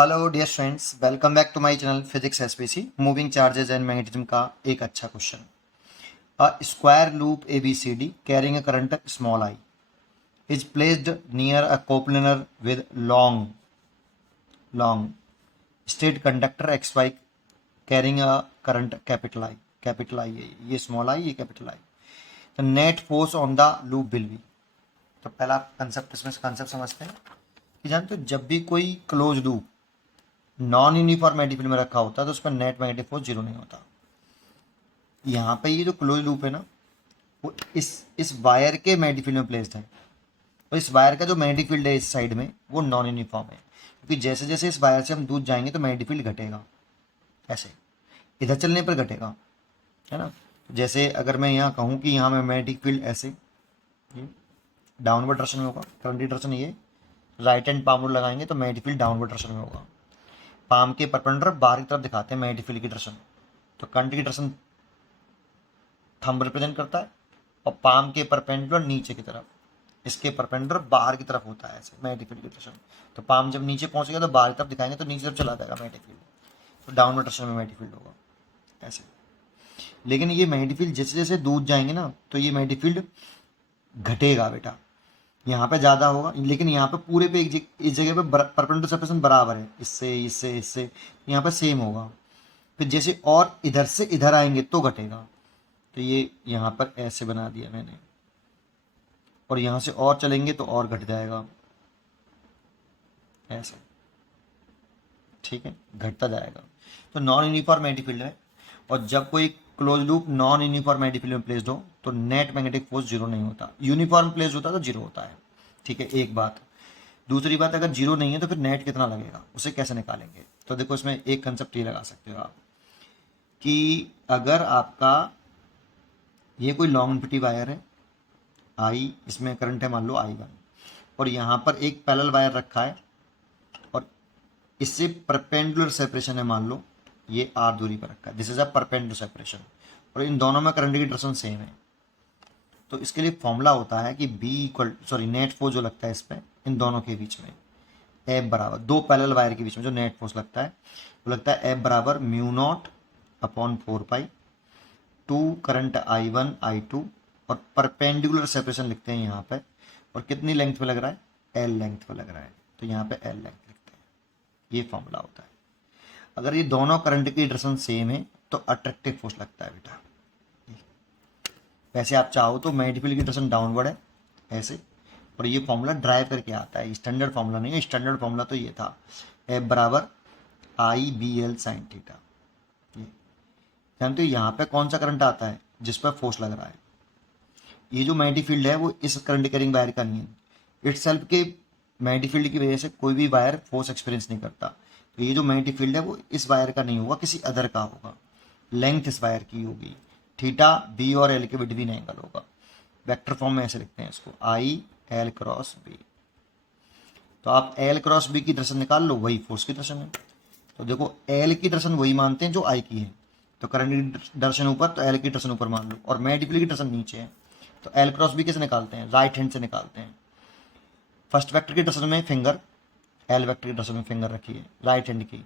Hello dear friends, welcome back to my channel physics SPC. Moving charges and magnetism का एक अच्छा question. A square loop ABCD carrying a current small I is placed near a coplanar with long straight conductor X Y carrying a current capital I है, ये small I, ये capital I. The net force on the loop will be. तो पहला concept, इसमें concept समझते हैं कि जानते हो जब भी कोई क्लोज लूप नॉन यूनिफॉर्म एडिफिल में रखा होता है तो उसका नेट मैग्नेटिक फोर्स जीरो नहीं होता। यहाँ पे ये जो क्लोज लूप है ना, वो इस वायर के मैग्नेटिक फील्ड में प्लेस्ड है। और इस वायर का जो मैग्नेटिक फील्ड है इस साइड में वो नॉन यूनिफॉर्म है, क्योंकि जैसे जैसे इस वायर से हम दूर जाएंगे तो मैग्नेटिक फील्ड घटेगा। ऐसे इधर चलने पर घटेगा, है ना। जैसे अगर मैं यहाँ कहूँ कि यहाँ में मैग्नेटिक फील्ड ऐसे डाउनवर्ड डायरेक्शन में होगा, करंट डायरेक्शन ये, राइट हैंड पाम रूल लगाएंगे तो मैग्नेटिक फील्ड डाउनवर्ड डायरेक्शन में होगा। पाम के परपेंडिकुलर बाहर की तरफ दिखाते हैं मैग्नेटिक फील्ड की डायरेक्शन, तो करंट की डायरेक्शन थंब रिप्रेजेंट करता है, और पाम के परपेंडिकुलर नीचे की तरफ, इसके परपेंडिकुलर बाहर की तरफ होता है ऐसे मैग्नेटिक फील्ड की डायरेक्शन। तो पाम जब नीचे पहुंचेगा तो बाहर की तरफ दिखाएंगे तो नीचे तरफ चला जाएगा मैग्नेटिक फील्ड, तो डाउनवर्ड डायरेक्शन में मैग्नेटिक फील्ड होगा ऐसे। लेकिन ये मैग्नेटिक फील्ड जैसे जैसे दूर जाएंगे ना तो ये मैग्नेटिक फील्ड घटेगा बेटा। यहाँ पे ज़्यादा होगा, लेकिन यहाँ पे पूरे पे इस जगह पे परपेंडिकुलर सेपरेशन बराबर है, इससे इससे इससे, यहाँ पे सेम होगा। फिर जैसे और इधर से इधर आएंगे तो घटेगा, तो ये यहाँ पर ऐसे बना दिया मैंने, और यहाँ से और चलेंगे तो और घट जाएगा ऐसे, ठीक है, घटता जाएगा। तो नॉन यूनिफॉर्म मैग्नेटिक फील्ड है, और जब कोई close loop non uniform magnetic field में प्लेस्ड हो तो नेट मैग्नेटिक फोर्स जीरो नहीं होता। यूनिफॉर्म प्लेस्ड होता है तो जीरो होता है, ठीक है, एक बात। दूसरी बात, अगर जीरो नहीं है तो फिर नेट कितना लगेगा, उसे कैसे निकालेंगे। तो देखो इसमें एक कंसेप्ट ये लगा सकते हो आप कि अगर आपका ये कोई लॉन्ग इन्फिनिटी वायर है आई, इसमें करंट है मान लो I1, और यहाँ पर एक पैरेलल वायर रखा है और इससे परपेंडिकुलर सेपरेशन है, मान लो ये R दूरी पर रखा है, this is a perpendicular separation, और इन दोनों में करंट की डायरेक्शन सेम है। तो इसके लिए फॉर्मूला होता है कि नेट फोर्स जो लगता है इस पर इन दोनों के बीच में एफ बराबर, दो पैरेलल वायर के बीच में जो नेट फोर्स लगता है वो लगता है एफ बराबर mu naught upon 4 pi two current I1 I2, और परपेंडिकुलर सेपरेशन लिखते हैं यहाँ पे, और कितनी लेंथ पे लग रहा है, एल लेंथ पे लग रहा है, तो यहाँ पे एल लेंथ लिखते हैं। ये फॉर्मूला होता है। अगर ये दोनों करंट की डायरेक्शन सेम है तो अट्रैक्टिव फोर्स लगता है बेटा। वैसे आप चाहो तो मैग्नेटिक फील्ड की डायरेक्शन डाउनवर्ड है ऐसे, और ये फॉर्मूला ड्राइव करके आता है, स्टैंडर्ड फॉर्मूला नहीं है। स्टैंडर्ड फॉर्मूला तो ये था, एफ बराबर IBL साइन थीटा। ये जानते हो यहाँ पे कौन सा करंट आता है जिस पर फोर्स लग रहा है। ये जो मैग्नेटिक फील्ड है वो इस करंट कैरिंग वायर का नहीं है, इटसेल्फ के मैग्नेटिक फील्ड की वजह से कोई भी वायर फोर्स एक्सपीरियंस नहीं करता। तो ये जो मैग्नेटिक फील्ड है वो इस वायर का नहीं होगा, किसी अदर का होगा, लेंथ इस वायर की होगी, थीटा बी और एल के बिटवीन एंगल होगा। वेक्टर फॉर्म में ऐसे लिखते हैं इसको, IL क्रॉस बी। तो आप एल क्रॉस बी की डायरेक्शन निकाल लो, वही फोर्स की डायरेक्शन है। तो देखो एल की डायरेक्शन वही मानते हैं जो आई की है, तो करंट की डायरेक्शन ऊपर तो एल की डायरेक्शन ऊपर मान लो, और मैग्नेटिक फील्ड की डायरेक्शन नीचे है। तो एल क्रॉस बी कैसे निकालते हैं, राइट हैंड से निकालते हैं। फर्स्ट वेक्टर की डायरेक्शन में फिंगर, एल वेक्टर की डायरेक्शन में फिंगर रखिए राइट हैंड की,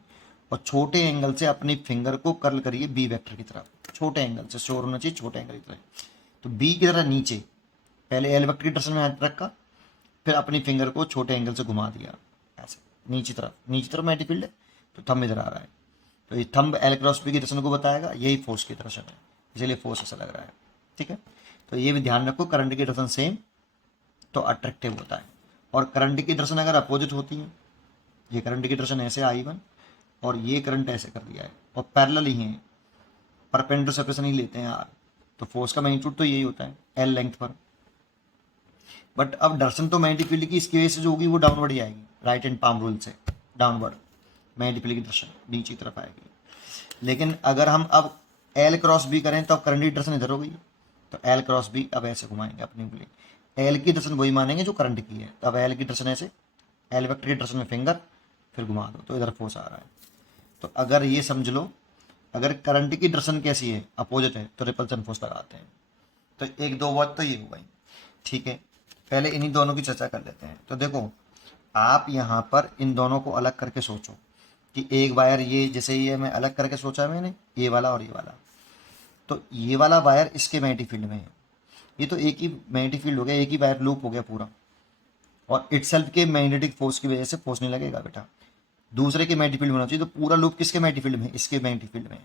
और छोटे एंगल से अपनी फिंगर को कर्ल करिए बी वेक्टर की तरफ, छोटे एंगल से शोर होना चाहिए, छोटे एंगल की तरफ। तो बी की तरह नीचे, पहले एल वेक्टर की डायरेक्शन में हाथ रखा, फिर अपनी फिंगर को छोटे एंगल से घुमा दिया ऐसे नीचे तरफ, नीचे तरफ मैग्नेटिक फील्ड है तो थंब इधर आ रहा है, तो ये थंब एल क्रॉस बी की डायरेक्शन को बताएगा, यही फोर्स की डायरेक्शन है, इसीलिए फोर्स ऐसा लग रहा है, ठीक है। तो ये भी ध्यान रखो, करंट की डायरेक्शन सेम तो अट्रैक्टिव होता है, और करंट की डायरेक्शन अगर अपोजिट होती है, ये करंट की डायरेक्शन ऐसे I1 और ये करंट ऐसे कर दिया है और पैरेलल ही है, परपेंडिकुलर सेपरेशन ही लेते हैं यार, तो फोर्स का मैग्नीट्यूड तो यही होता है एल लेंथ पर। बट अब डायरेक्शन तो मैग्नेटिक फील्ड की इसकी वजह से जो होगी वो डाउनवर्ड ही आएगी, राइट हैंड पाम रूल से डाउनवर्ड मैग्नेटिक फील्ड की डायरेक्शन नीचे की तरफ आएगी। लेकिन अगर हम अब एल क्रॉस बी करें तो अब करंट की डायरेक्शन इधर हो गई, तो एल क्रॉस बी अब ऐसे घुमाएंगे अपनी उंगली, एल की डायरेक्शन वही मानेंगे जो करंट की है, तो अब एल की डायरेक्शन ऐसे, एल वेक्टर की डायरेक्शन में फिंगर, फिर घुमा दो तो इधर फोर्स आ रहा है। तो अगर ये समझ लो, अगर करंट की डायरेक्शन कैसी है, अपोजिट है, तो रिपल्सन फोर्स लगाते हैं। तो एक दो बात तो ये हो गई, ठीक है। पहले इन्हीं दोनों की चर्चा कर लेते हैं। तो देखो आप यहाँ पर इन दोनों को अलग करके सोचो, कि एक वायर ये जैसे ये मैं अलग करके सोचा मैंने, ये वाला और ये वाला, तो ये वाला वायर इसके मैग्नेटिक फील्ड में है, ये तो एक ही मैग्नेटिक फील्ड हो गया, एक ही वायर लूप हो गया पूरा, और इटसेल्फ के मैग्नेटिक फोर्स की वजह से फोर्स नहीं लगेगा बेटा। दूसरे के मैग्नेटिक फील्ड में होना चाहिए, तो पूरा लूप किसके मैग्नेटिक फील्ड में है, इसके मैग्नेटिक फील्ड में है,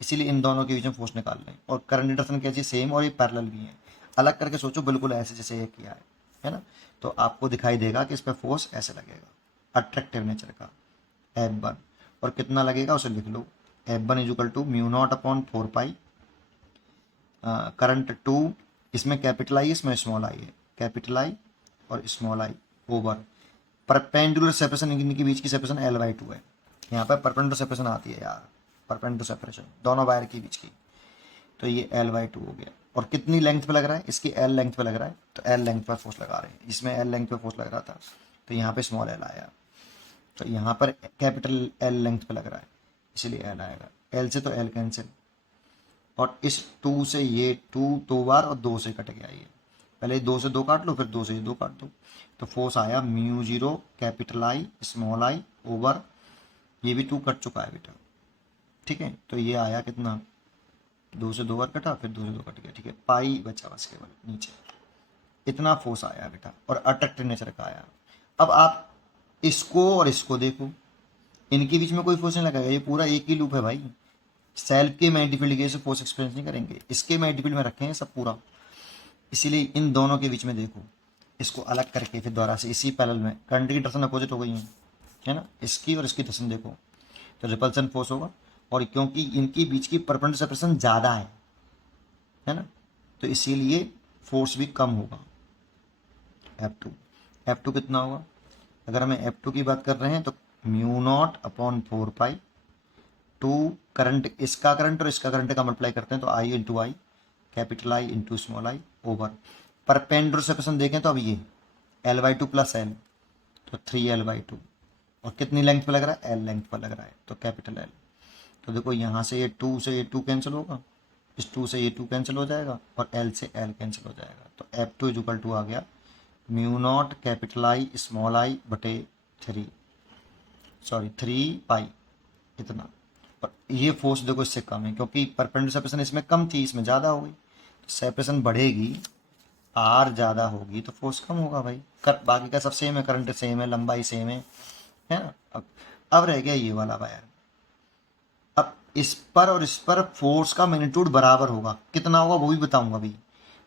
इसीलिए इन दोनों के बीच में फोर्स निकाल रहे हैं। और करंट इंडक्शन कैसी सेम, और ये पैरेलल भी है। अलग करके सोचो बिल्कुल ऐसे जैसे ये किया है ना, तो आपको दिखाई देगा कि इस पर फोर्स ऐसे लगेगा, अट्रैक्टिव नेचर का, F1। और कितना लगेगा उसे लिख लो, F1 is two mu naught upon 4 pi, current 2, इसमें कैपिटल आई इसमें स्मॉल आई है, कैपिटल आई और small I, over perpendicular separation, इनके बीच की सेपरेशन L/2 है। यहाँ पर परपेंडिकुलर सेपरेशन आती है यार, परपेंडिकुलर सेपरेशन दोनों वायर के बीच की, तो ये L/2 हो गया। और कितनी लेंथ पे लग रहा है, इसकी L लेंथ पे लग रहा है, तो L लेंथ पर फोर्स लगा रहे हैं, इसमें L लेंथ पे फोर्स लग रहा था, तो यहाँ पे स्मॉल l आया, तो यहाँ पर कैपिटल L लेंथ पे लग रहा है, इसलिए L आएगा। L से तो L कैंसिल, और इस 2 से ये 2 2 बार और 2 से कट गया ये, पहले 2 से 2 काट लो, फिर 2 से ये 2 काट दो, तो फोर्स आया mu 0 capital I small I over, ये भी 2 कट चुका है बेटा, ठीक है, तो ये आया कितना, 2 से 2 बार कटा, फिर 2 से 2 कट गया, ठीक है, पाई बचा बस केवल नीचे, इतना फोर्स आया बेटा, और अट्रैक्टिव नेचर का आया। अब आप इसको और इसको देखो, इनके बीच में कोई फोर्स नहीं लगेगा, ये पूरा एक ही लूप है भाई, सेल्फ के मैग्नेटिक फील्ड के से फोर्स एक्सपीरियंस नहीं करेंगे, इसके मैग्नेटिक फील्ड में रखे हैं सब पूरा, इसीलिए इन दोनों के बीच में देखो, इसको अलग करके फिर दोबारा से इसी पैरेलल में करंट की डायरेक्शन अपोजिट हो गई है ना, इसकी और इसकी डायरेक्शन देखो, तो रिपल्सन फोर्स होगा, और क्योंकि इनके बीच की परपेंडिकुलर सेपरेशन ज़्यादा है ना, तो इसीलिए फोर्स भी कम होगा। F2 कितना होगा, अगर हमें F2 की बात कर रहे हैं तो म्यू नॉट अपॉन 4 पाई, 2 करंट, इसका करंट और इसका करंट का मल्टीप्लाई करते हैं तो I into I, capital I into small I over perpendicular separation देखें तो अब ये L/2 प्लस L, तो 3L/2, और कितनी लेंथ पे लग रहा है, L लेंथ पर लग रहा है, तो कैपिटल L, तो देखो यहाँ से ये 2 से ये 2 कैंसिल होगा, इस 2 से ये 2 कैंसिल हो जाएगा, और L से L कैंसिल हो जाएगा, तो F2 इज टू आ गया mu naught capital I small आई बटे 3 पाई, इतना। और ये फोर्स देखो इससे कम है, क्योंकि परपेंडिकुलर सेपरेशन इसमें कम थी, इसमें ज़्यादा हो गई, तो सेपरेशन बढ़ेगी, आर ज़्यादा होगी तो फोर्स कम होगा भाई, बाकी का सब सेम है, करंट सेम है, लंबाई सेम है ना। अब रह गया ये वाला वायर, अब इस पर और इस पर फोर्स का मैग्नीट्यूड बराबर होगा, कितना होगा वो भी बताऊंगा अभी,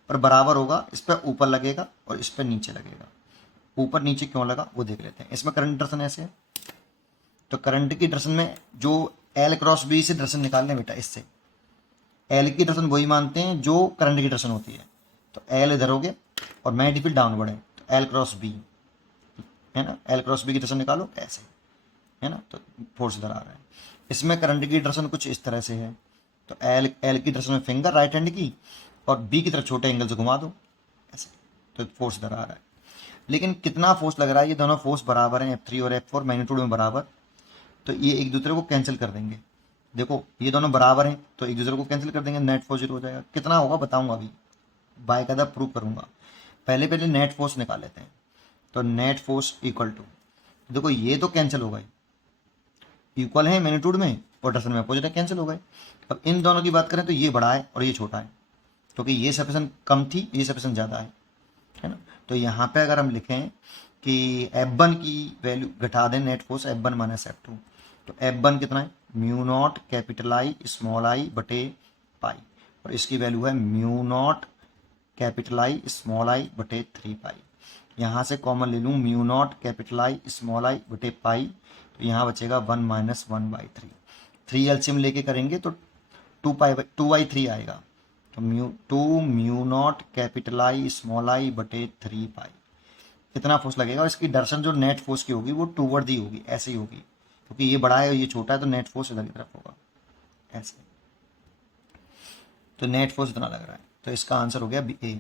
पर बराबर होगा, इस पर ऊपर लगेगा और इस पर नीचे लगेगा। ऊपर नीचे क्यों लगा वो देख लेते हैं। इसमें करंट डायरेक्शन ऐसे है, तो करंट की डायरेक्शन में जो L क्रॉस बी से डायरेक्शन निकाल लें बेटा, इससे L की डायरेक्शन वही मानते हैं जो करंट की डायरेक्शन होती है, तो L इधर हो गया और मैग्नेटिक फील्ड डाउनवर्ड है, तो L क्रॉस बी है ना, L क्रॉस बी की डायरेक्शन निकालो ऐसे, है ना, तो फोर्स इधर आ रहा है। इसमें करंट की डायरेक्शन कुछ इस तरह से है, तो L की डायरेक्शन में फिंगर राइट हैंड की, और B की तरफ छोटे एंगल से घुमा दो ऐसे, तो फोर्स इधर आ रहा है। लेकिन कितना फोर्स लग रहा है, ये दोनों फोर्स बराबर हैं, F3 और F4 मैग्नीट्यूड में बराबर, तो ये एक दूसरे को कैंसिल कर देंगे। देखो ये दोनों बराबर हैं तो एक दूसरे को कैंसिल कर देंगे, नेट फोर्स 0 हो जाएगा। कितना होगा बताऊंगा अभी, बाकायदा प्रूव करूंगा, पहले नेट फोर्स निकाल लेते हैं। तो नेट फोर्स इक्वल टू, देखो ये तो कैंसिल हो गए, इक्वल है मैग्नीट्यूड में और डायरेक्शन में अपोजिट है, कैंसिल हो गए। अब इन दोनों की बात करें तो ये बड़ा है और ये छोटा है, क्योंकि ये सेपरेशन कम थी, ये सेपरेशन ज़्यादा है ना। तो यहाँ पे अगर हम लिखें कि F1 की वैल्यू घटा दें, net force F1 minus F2, तो F1 कितना है, mu naught capital I small आई बटे पाई, और इसकी वैल्यू है mu naught capital I small आई बटे 3 पाई। यहाँ से कॉमन ले लूँ, mu naught capital I small आई बटे पाई, तो यहाँ बचेगा 1 माइनस 1/3, 3 एलसीएम लेके करेंगे तो 2/3 आएगा, तो mu naught capital I small आई बटे 3 पाई, इतना फोर्स लगेगा। और इसकी डायरेक्शन जो नेट फोर्स की होगी वो टूवर्ड दी होगी, ऐसे ही होगी, क्योंकि ये बड़ा है और ये छोटा है, तो नेट फोर्स इधर की तरफ होगा ऐसे, तो नेट फोर्स इतना लग रहा है, तो इसका आंसर हो गया A।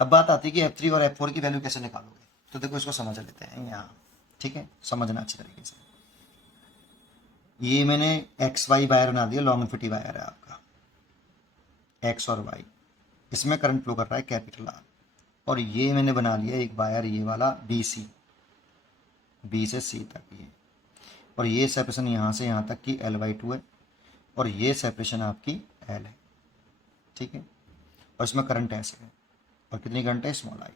अब बात आती है कि F3 और F4 की वैल्यू कैसे निकालोगे, तो देखो इसको समझ लेते हैं यहाँ, ठीक है, समझना अच्छी तरीके से। ये मैंने XY वायर बना दिया, लॉन्ग फिटी वायर है आपका, X और Y, इसमें करंट फ्लो कर रहा है कैपिटल R, और ये मैंने बना लिया एक वायर ये वाला BC, B से C तक, ये और ये सेपरेशन यहाँ से यहाँ तक की L/2 है, और ये सेपरेशन आपकी L है, ठीक है। और इसमें करंट ऐसे है, और कितनी करंट है, स्मॉल आई।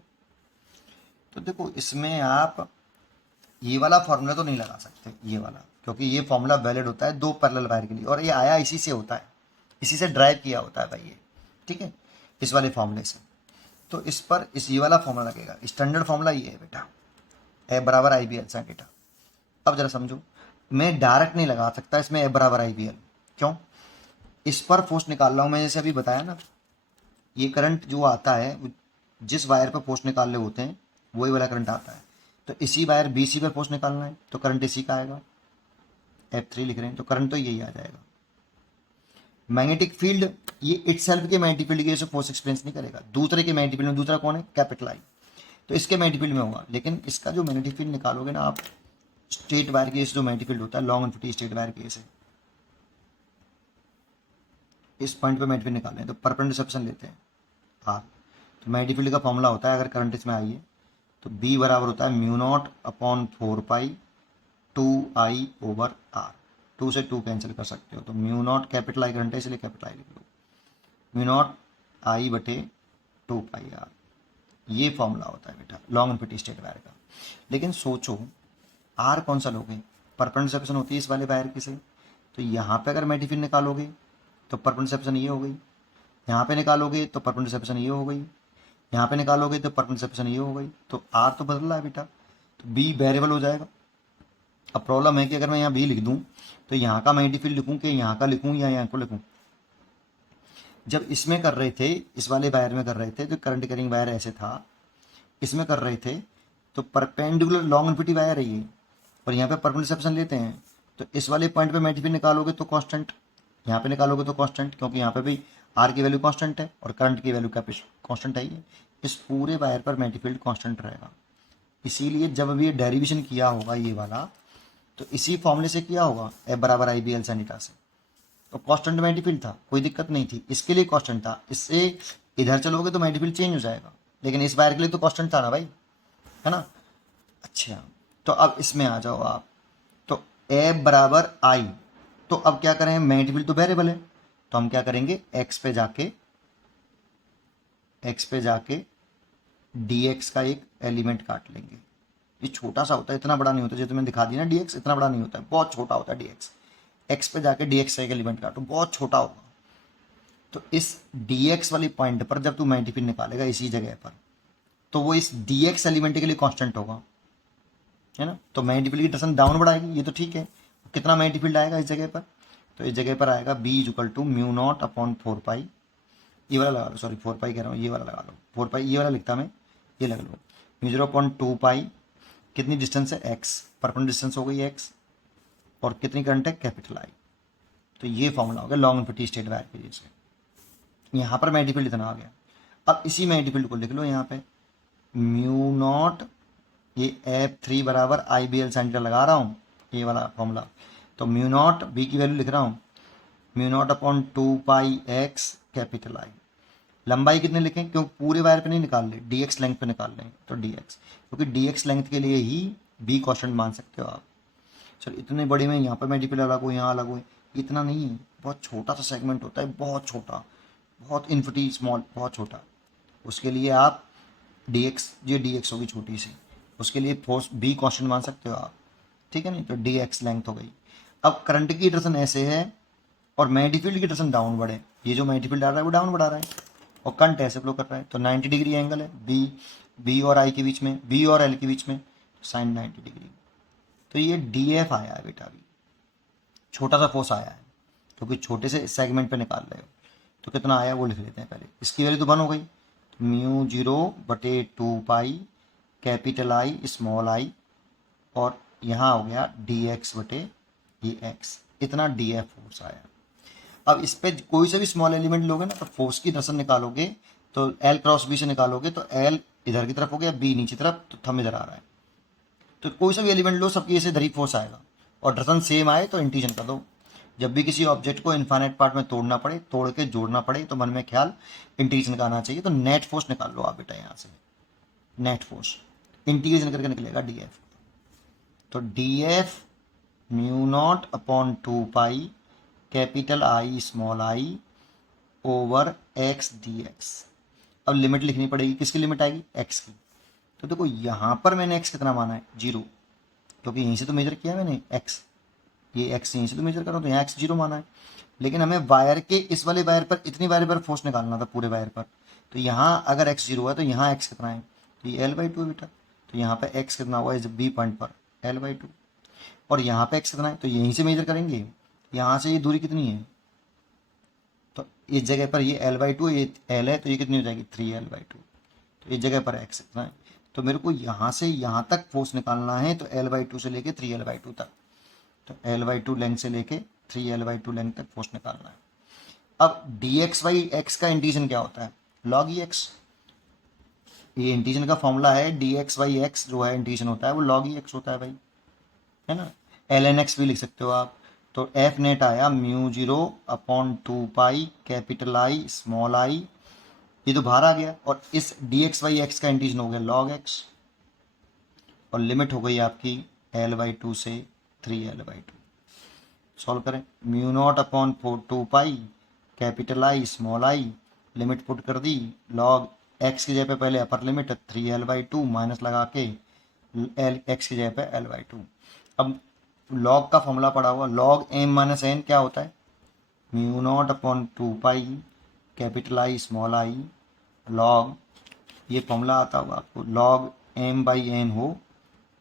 तो देखो इसमें आप ये वाला फॉर्मूला तो नहीं लगा सकते, ये वाला, क्योंकि ये फॉर्मूला वैलिड होता है दो पैरेलल वायर के लिए, और ये आया इसी से होता है, इसी से ड्राइव किया होता है भाई ये, ठीक है, इस वाले फॉर्मूले से। तो इस पर इस ये वाला फॉर्मूला लगेगा, स्टैंडर्ड फॉर्मूला ये है बेटा, ए बराबर आई बी एल साइन थीटा। अब जरा समझो, मैं डायरेक्ट नहीं लगा सकता इसमें ए बराबर आई बी एल, क्यों? इस पर फोर्स निकाल रहा हूँ मैं, जैसे अभी बताया ना, ये करंट जो आता है, जिस वायर पर फोर्स निकाल रहे होते हैं वही वाला करंट आता है। तो इसी वायर बी सी पर फोर्स निकालना है, तो करंट इसी का आएगा, F3 लिख रहे हैं तो करंट तो यही आ जाएगा। मैग्नेटिक फील्ड, ये इटसेल्फ के मैग्नेटिक फील्ड की वजह से फोर्स एक्सपीरियंस नहीं करेगा, दूसरे के मैग्नेटिक फील्ड में, दूसरा कौन है, कैपिटल आई, तो इसके मैग्नेटिक फील्ड में होगा। लेकिन इसका जो मैग्नेटिक फील्ड निकालोगे ना आप, स्ट्रेट वायर केस जो मैग्नेटिक फील्ड होता है, long infinity straight wire case है, इस पॉइंट पे मैग्नेटिक फील्ड निकालें तो परपेंडिकुलर सेक्शन लेते हैं आर। तो मैग्नेटिक फील्ड का फॉर्मूला होता है, अगर करंट इसमें आई है तो बी बराबर होता है mu naught upon 4 2 I over R. 2 से 2 कैंसिल कर सकते हो, तो mu naught capital I current है इसलिए कैपिटल आई लिख लो, म्यू नॉट आई बटे 2 पाई आर। ये फॉर्मूला होता है बेटा लॉन्ग इनफिनिटी स्ट्रेट वायर का। लेकिन सोचो आर कौन सा लोगे, परपेंडिकुलर सेक्शन होती है इस वाले वायर की से, तो यहाँ पे अगर मैग्नेटिक फील्ड निकालोगे तो परपेंडिकुलर सेक्शन ये हो गई, यहाँ पे निकालोगे तो परपेंडिकुलर सेक्शन ये हो गई, यहाँ पे निकालोगे तो परपेंडिकुलर सेक्शन ये हो गई। तो आर तो बदल रहा है बेटा, तो बी वेरिएबल हो जाएगा। अब प्रॉब्लम है कि अगर मैं यहाँ बी लिख दूँ तो यहाँ का मैग्नेटिक फील्ड लिखूँ कि यहाँ का लिखूँ या यहाँ को लिखूँ। जब इसमें कर रहे थे, इस वाले वायर में कर रहे थे, जो करंट कैरिंग वायर ऐसे था, इसमें कर रहे थे तो परपेंडिकुलर लॉन्ग इनफिनिटी वायर है ये, और यहाँ पे परपेंडिकुलर सेक्शन लेते हैं, तो इस वाले पॉइंट पे मैग्नेटिक फील्ड निकालोगे तो कांस्टेंट, यहाँ पे निकालोगे तो कांस्टेंट, क्योंकि यहाँ पे भी आर की वैल्यू कांस्टेंट है और करंट की वैल्यू कांस्टेंट है ये, इस पूरे वायर पर मैग्नेटिक फील्ड कांस्टेंट रहेगा। इसीलिए जब अभी ये डेरिवेशन किया होगा ये वाला, तो इसी फॉर्मूले से किया होगा, एफ बराबर आई बी एल साइन थीटा से, तो कांस्टेंट मैग्नेटिक फील्ड था, कोई दिक्कत नहीं थी, इसके लिए कांस्टेंट था। इससे इधर चलोगे तो मैग्नेटिक फील्ड चेंज हो जाएगा, लेकिन इस वायर के लिए तो कांस्टेंट था ना भाई, है ना। अच्छा, तो अब इसमें आ जाओ आप, तो एफ बराबर आई, तो अब क्या करें, मैग्नेटिक फील्ड तो वेरिएबल है, तो हम क्या करेंगे, एक्स पे जाके dx का एक एलिमेंट काट लेंगे। ये छोटा सा होता है, इतना बड़ा नहीं होता, जैसे मैंने दिखा दिया ना dx इतना बड़ा नहीं होता है, बहुत छोटा होता है dx। x पे जाके dx का एक एलिमेंट काटो, बहुत छोटा होगा। तो इस dx वाली पॉइंट पर जब तू मैग्नेटिक फील्ड निकालेगा इसी जगह पर, तो वो इस dx एलिमेंट के लिए कांस्टेंट होगा, है ना। तो मैग्नेटिक फील्ड की डायरेक्शन डाउनवर्ड आएगी, ये तो ठीक है। कितना मैग्नेटिक फील्ड आएगा इस जगह पर, तो इस जगह पर आएगा b equal to mu naught upon 4 pi, ये वाला लगा लो, सॉरी 4 पाई कह रहा हूँ, ये वाला लगा लो, 4 पाई ये वाला लिखता मैं, ये लगा लो, म्यू 0.2 पाई, कितनी डिस्टेंस है x, परपेंडिकुलर डिस्टेंस हो गई x, और कितनी करंट है, कैपिटल आई। तो ये फॉर्मूला हो गया लॉन्ग इनफिनिटी स्ट्रेट वायर के जैसे। यहाँ पर मैग्नेटिक फील्ड इतना आ गया। अब इसी मैग्नेटिक फील्ड को लिख लो यहाँ पे, म्यू नॉट, ये F3 बराबर आई बी एल साइन थीटा लगा रहा हूँ, ये वाला फॉर्मूला, तो म्यू नॉट बी की वैल्यू लिख रहा हूँ, mu naught upon 2 pi x capital I. लंबाई कितने लिखें, क्योंकि पूरे वायर पे नहीं निकाल ले, dx लेंथ पे निकाल लें, तो dx, क्योंकि dx लेंथ के लिए ही b कांस्टेंट मान सकते हो आप। चलो इतने बड़े में यहाँ पर मैग्नेटिक अलग हो, यहाँ अलग हो, इतना नहीं है, बहुत छोटा सा सेगमेंट होता है, बहुत छोटा, बहुत इन्फिनिटी स्मॉल, बहुत छोटा। उसके लिए आप dx, ये dx होगी छोटी सी, उसके लिए फोर्स b कांस्टेंट मान सकते हो आप, ठीक है नहीं, तो dx लेंथ हो गई। अब करंट की डायरेक्शन ऐसे है और मैग्नेटिक फील्ड की डायरेक्शन डाउनवर्ड है, ये जो मैग्नेटिक फील्ड आ रहा है वो डाउनवर्ड आ रहा है, और करंट ऐसे फ्लो कर रहा है, तो 90 डिग्री एंगल है बी और आई के बीच में, बी और एल के बीच में, साइन 90 डिग्री। तो ये DF आया है बेटा, अभी छोटा सा फोर्स आया है, क्योंकि छोटे से सेगमेंट पे निकाल रहे हो। तो कितना आया वो लिख लेते हैं पहले, इसकी वैल्यू तो 1 हो गई, mu 0/2 pi capital I small आई, और यहाँ हो गया dx/x, इतना DF फोर्स आया। अब इस पे कोई सा भी स्मॉल एलिमेंट लोगे ना, तो फोर्स की डायरेक्शन निकालोगे तो L क्रॉस B से निकालोगे, तो L इधर की तरफ हो गया, B नीचे तरफ, तो थंब इधर आ रहा है, तो कोई सा भी एलिमेंट लो सबकी ऐसे इधर ही फोर्स आएगा, और डायरेक्शन सेम आए तो इंटीजन कर दो। जब भी किसी ऑब्जेक्ट को इनफाइनाइट पार्ट में तोड़ना पड़े, तोड़ के जोड़ना पड़े, तो मन में ख्याल इंटीजन का आना चाहिए। तो नेट फोर्स निकाल लो आप बेटा, यहाँ से नेट फोर्स इंटीग्रेशन करके निकलेगा DF, तो DF mu naught upon 2 pi capital I small I over x D x. अब लिमिट लिखनी पड़ेगी, किसकी लिमिट आएगी, एक्स की। तो देखो यहाँ पर मैंने एक्स कितना माना है, 0, क्योंकि यहीं से तो मेजर किया मैंने एक्स, ये एक्स यहीं से तो मेजर कर रहा हूँ, तो यहाँ एक्स 0 माना है। लेकिन हमें वायर के इस वाले वायर पर इतनी वायर पर फोर्स निकालना था पूरे वायर पर। तो यहाँ अगर एक्स 0 है तो यहाँ एक्स कितना है, तो ये L/2 है बेटा। तो यहाँ पे एक्स कितना हुआ इस बी पॉइंट पर, L/2। और यहाँ पे एक्स कितना है, तो यहीं से मेजर करेंगे, यहाँ से ये दूरी कितनी है, तो इस जगह पर ये L/2, ये L है, तो ये कितनी हो जाएगी 3L/2। तो इस जगह पर एक्स कितना है, तो मेरे को यहाँ से यहाँ तक फोर्स निकालना है, तो L/2 से लेके 3L/2 तक। तो L/2 लेंथ से लेके 3L/2 लेंथ तक फोर्स निकालना है। अब dx/x का इंटीजन क्या होता है, log x। ये इंटीजन का फॉर्मूला है, dx/x जो है इंटीजन होता है वो log x होता है भाई, है ना। ln x भी लिख सकते हो आप। तो एफ नेट आया μ0 upon 2 pi capital I small I, ये तो बाहर आ गया। और इस dx/x का इंटीजन हो गया log x, और लिमिट हो गई आपकी L/2 से 3L/2। सॉल्व करें, mu naught upon 2 pi capital I small I, limit put कर दी, लॉग एक्स की जगह पे पहले अपर लिमिट 3L/2 माइनस लगा के एल एक्स की जगह पे L/2। अब लॉग का फॉर्मूला पड़ा हुआ, लॉग एम माइनस एन क्या होता है, mu naught upon 2 pi capital I small I log, ये फॉर्मूला आता होगा आपको, लॉग एम बाई एन हो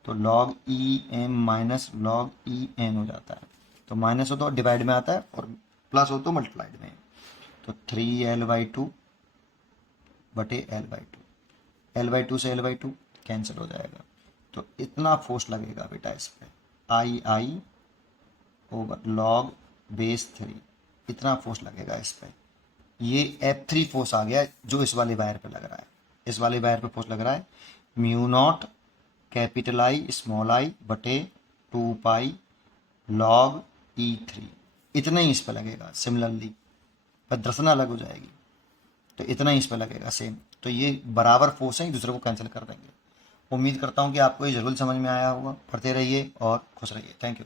तो log e M minus log e N हो जाता है। तो माइनस हो तो डिवाइड में आता है और प्लस हो तो मल्टीप्लाइड में। तो 3L/2 बटे L/2 से L/2 कैंसिल हो जाएगा। तो इतना फोर्स लगेगा बेटा इस पर, आई ओवर लॉग बेस 3, इतना फोर्स लगेगा इस पर। ये F3 फोर्स आ गया जो इस वाले वायर पे लग रहा है, इस वाले वायर पे फोर्स लग रहा है mu naught capital I small आई बटे 2 पाई लॉग E3, इतना ही इस पर लगेगा। सिमिलरली प्रदर्शन अलग हो जाएगी, तो इतना ही इस पर लगेगा सेम। तो ये बराबर फोर्स है, एक दूसरे को कैंसिल कर देंगे। उम्मीद करता हूँ कि आपको ये जरूर समझ में आया होगा। पढ़ते रहिए और खुश रहिए। Thank you.